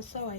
มาซอย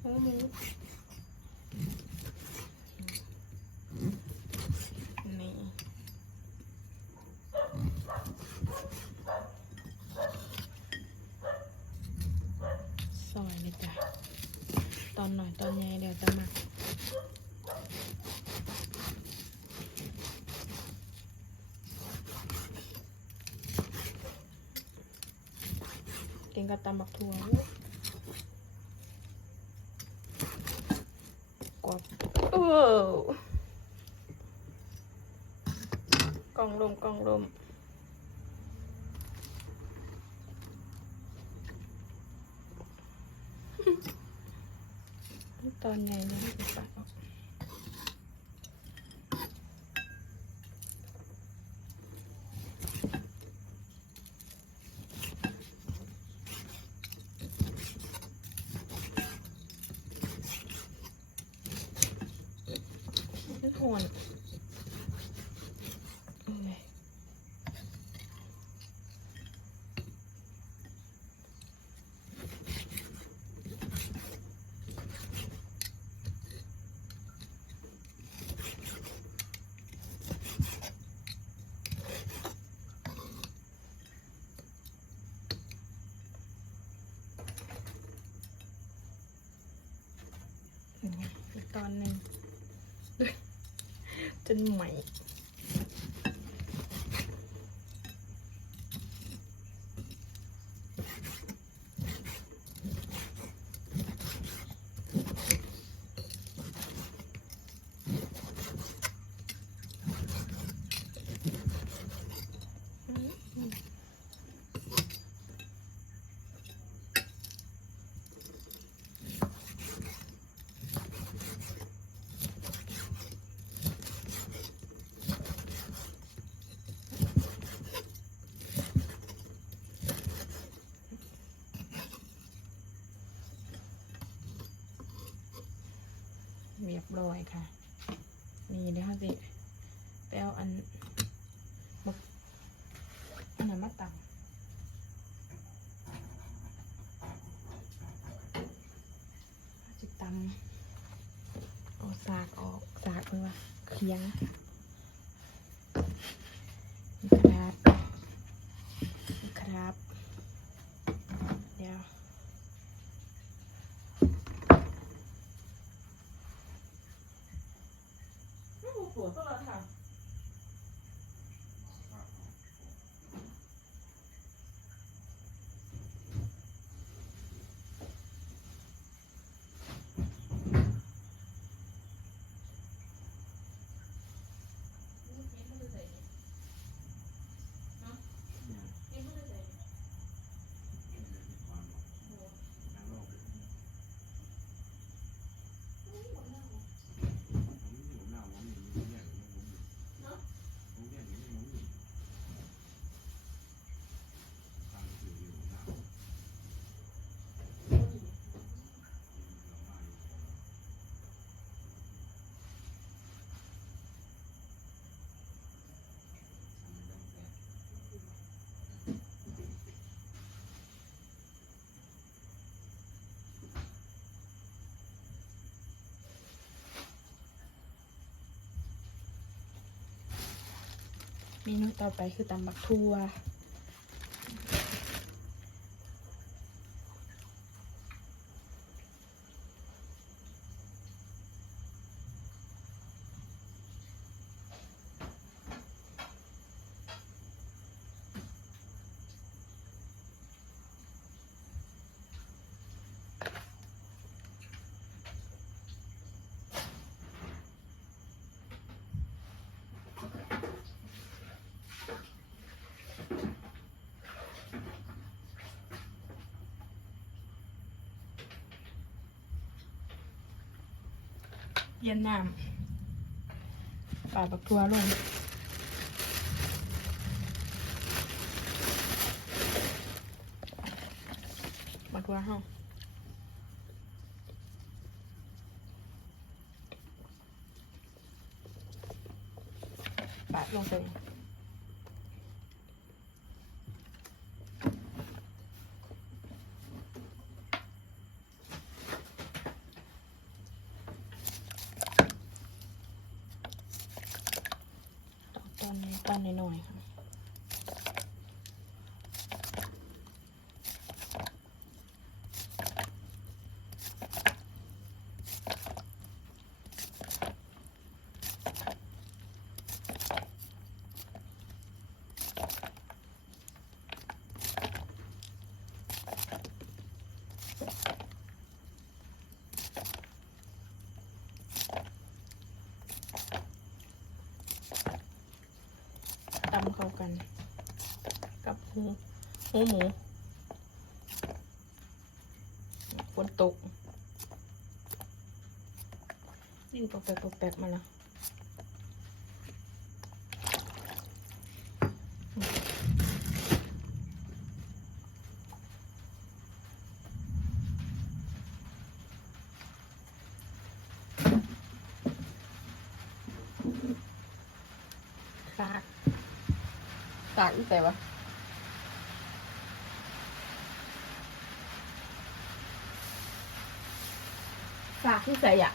เออมือนี่ซอยเลยจ้ะ ตอนหน่อยตอนใหญ่เดี๋ยวจะมากินกับ ตอนใหญ่เนี่ยไม่ตัดออกไม่ควรเอาไงอีก ตอนหนึ่งจนใหม่ เรียบร้อยค่ะ นี่เดี๋ยวเขาจะปเอาอันบักอันนั้นมาตักจะตำเอาสากออกสากเลยว่าเคียงนี่ครับนี่ครับ เดี๋ยว ไม่หูผัวก็แล้วค่ะ เมนูต่อไปคือตำบักทั่ว เปลี่นน้ำปาบักตัวลงบักตัวเฮาปาลงไป หูหูหมูฝนตกยิ่ปกแปกปกแปกมาแล้วฝากฝากอีแต่วะ ฝากที่ใส่อะ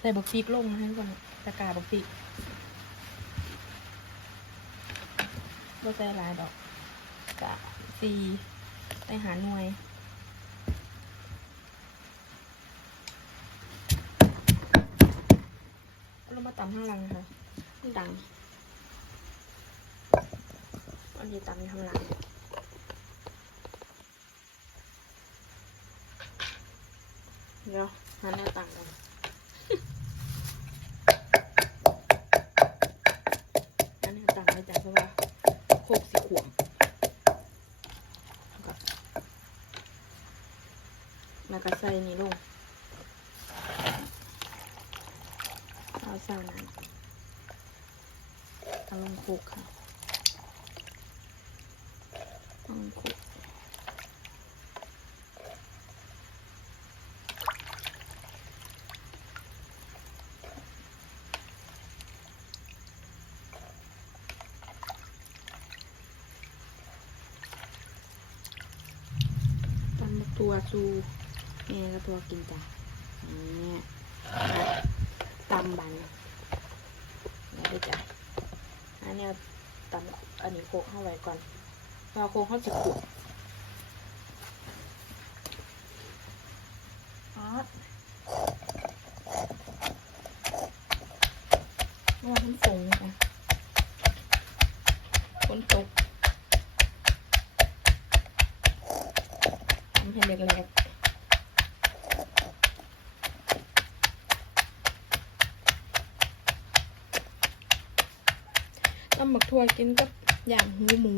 ใส่บักฟีกลงนะทุกคนตะกาบักฟีกบ่ใส่ลายดอกกะซีไปหาหน่วย เรามาตำข้างหลังนะคะดังอันนี้ตำข้างหลังเดี๋ยวหันหน้าต่างกันนี้ต่างไปจากเพราะว่าโคกสีขวมแล้วก็แล้วก็ใส่นี่ลงเอาใส่นั้นเอาลงโคกค่ะเอาลงโคกตำบักตัว ซูนี่ก็ตัวกินจ้ะนี่ตำบันแล้วด้วยจ้ะอันเนี้ยตำอันนี้โคกเข้าไว้ก่อนพอโคกเข้าจะขุดอ๋อว่ามันฝงจ้ะฝนตก ทำให้เล็ก ๆตำหมักทั่วกินกับอย่างหูหมู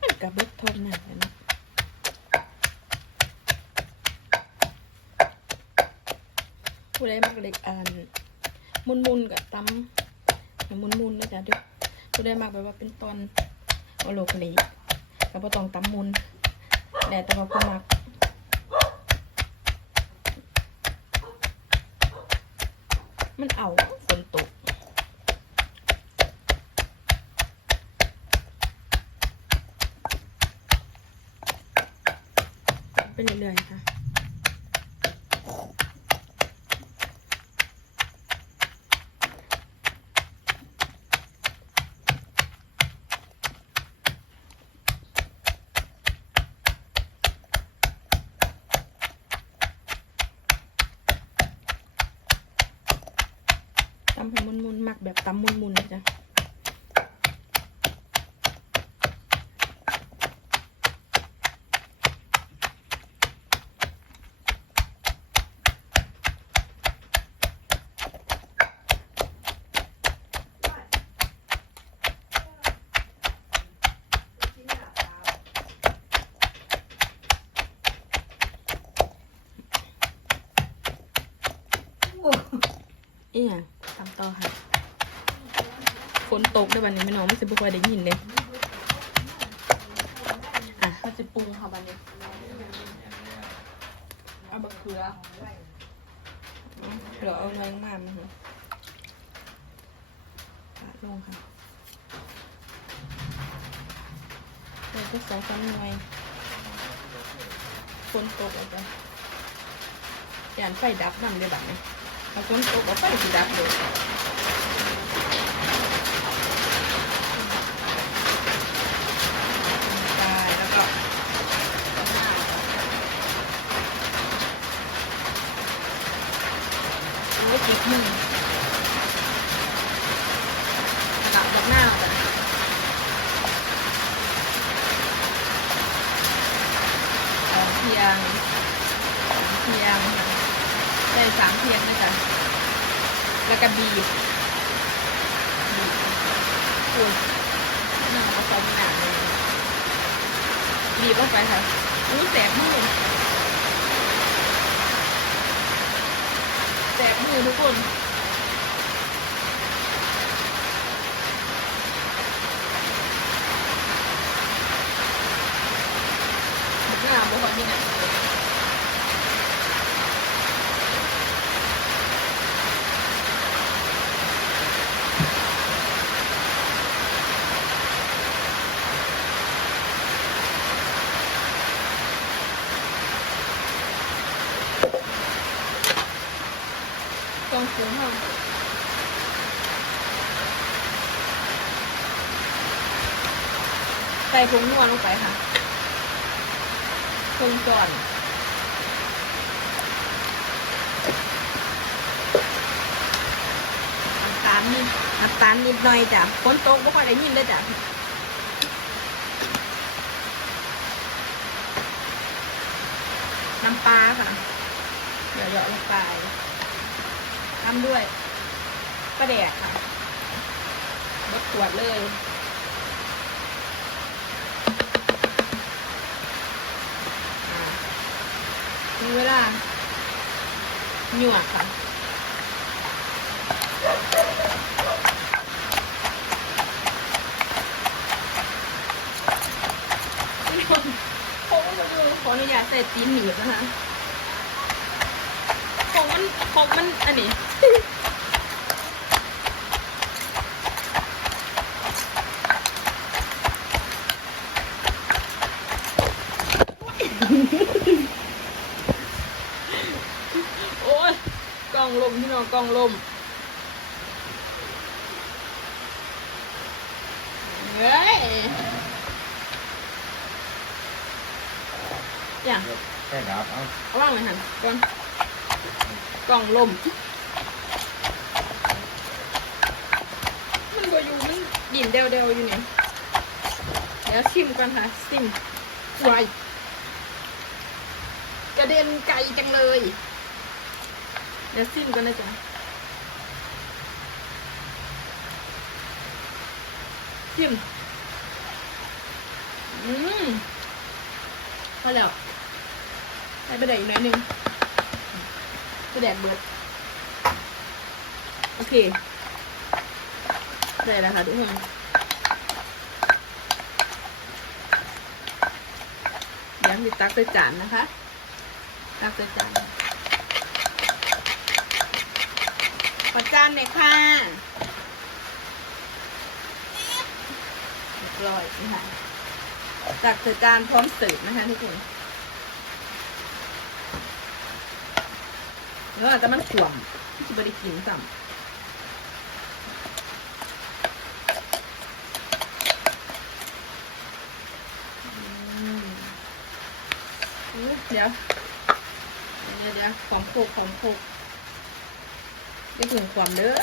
มันกับเบิดทอดหนักนะผู้ใดมักเล็กอ่านมุนมุนกับตำมุนมุนนะจ๊ะเด้วยผู้ใดมักแบบว่าเป็นตอนโอโลคลีก็บ่ต้องตำมุนแต่แต่ว่าผู้มักมันเอา ฝนตกเป็นเรื่อยๆค่ะตำให้มุนๆหมักแบบตำมุน อีหยังตำต่อค่ะฝนตกด้วยวันนี้ไม่น้องไม่สิบุคอยได้ยินเลยสิปรุงค่ะบันนี้เอาบะเขือเดี๋ยวเอาเนื้อมามาค่ะปาดลงค่ะเดี๋ยวก็สองสามหน่วยคนตกออกไปยานไฟดับนำได้บัดนี้เอาคนตกเอาไฟสิ ดับเลยตายแล้วก็เอาหน้าโอ้ยจิกมือตัดดอกหน้าออกไปสองเทียงสามเทียงได้สามเทียงนะจ๊ะแล้วก็บีบ บีบอุ้ยนึ่งผสมหนักเลยบีบลงไปค่ะอู้แสบมือแสบมือทุกคนาบุคคลที่ไหน ต้องปรุงค่ะใส่ผงนัวลงไปค่ะปรุงก่อนน้ำตาลนิดน้ำตาลนิดหน่อยจ้ะฝนตกไม่ค่อยได้ยินเลยจ้ะน้ำปลาค่ะเดี๋ยวเหยาะลงไป ทำด้วยปลาแดกค่ะบดขวดเลย มีเวลาหยวกค่ะผมขออนุญาตใส่ตีนหนีบนะคะ มันของมันอันนี้โอ้ยกล่องลมพี่น้องกล่องลมเฮ้ยอย่าง แค่ดับ เอา เอาว่างเลยหันก่อน กล่องลมมันก็อยู่มันดิ่นเดวเดวอยู่เนี่ยเดี๋ยวชิมกันค่ะชิมไวยกระเด็นไกลจังเลย เดี๋ยวซิมกันนะจ๊ะซิมอืมพอแล้วได้ไปไหนอีกหน่อยนึง ไปแดดเบิด โอเค ได้แล้วค่ะทุกคนเดี๋ยวมีตักใส่จานนะคะ ตักใส่จานประจานเลยค่ะเรียบร้อยนะคะจากเสจานพร้อมเสิร์ฟนะคะทุกคน แล้วอาจจะมันขวมที่จะไม่ได้กินซ้ำอือเดี๋ยว เดี๋ยวเดี๋ยวของโคกของโคกจะถึงความเด้อ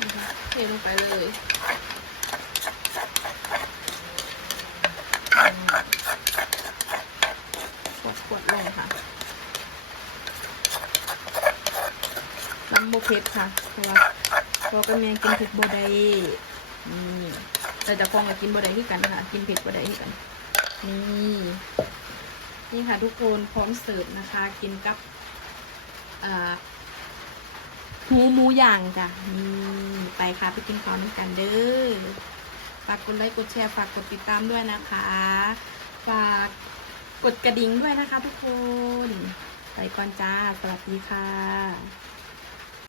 นะคะเทลงไปเลยกดกดลงค่ะน้ำโบ เพชรค่ะเพราะว่าเพรากันแมงกินเผ็ดโบได้นี่แต่จะฟองกับกินโบได้ที่กันนะคะกินเผ็ดโบได้ที่กัน นี่นี่ค่ะทุกคนพร้อมเสิร์ฟนะคะ กินกับหูหมูย่างจ้ะนี่ไปค่ะไปกินข้าวกันเด้อฝากกดไลค์กดแชร์ฝากกดติดตามด้วยนะคะ ฝากกดกระดิ่งด้วยนะคะทุกคน ไปก่อนจ้า สวัสดีค่ะ